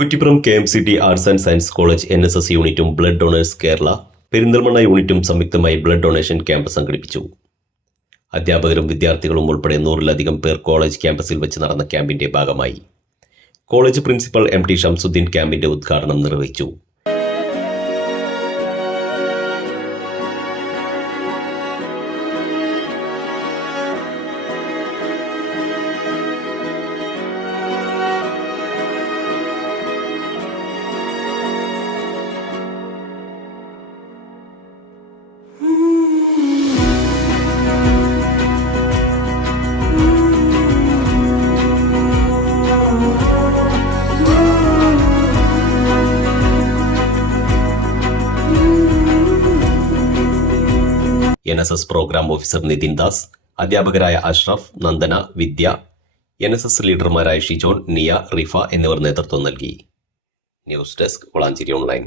Kuttippuram KMCT arts and science college NSS യൂണിറ്റും blood donors Kerala Perinthalmanna യൂണിറ്റും സംയുക്തമായി ബ്ലഡ് ഡൊണേഷൻ ക്യാമ്പ് സംഘടിപ്പിച്ചു. അധ്യാപകരും വിദ്യാർത്ഥികളും ഉൾപ്പെടെ 100-ലധികം പേർ കോളേജ് ക്യാമ്പസിൽ വെച്ച് നടന്ന ക്യാമ്പിന്റെ ഭാഗമായി. കോളേജ് പ്രിൻസിപ്പൽ MT ഷംസുദ്ദീൻ ക്യാമ്പിന്റെ ഉദ്ഘാടനം നിർവഹിച്ചു. NSS programme officer Nithin Das, അധ്യാപകരായ അഷ്റഫ്, നന്ദന, വിദ്യ, NSS ലീഡർമാരായ ഷിജോൺ, നിയ, റിഫ എന്നിവർ നേതൃത്വം നൽകി. News desk Valanchery online.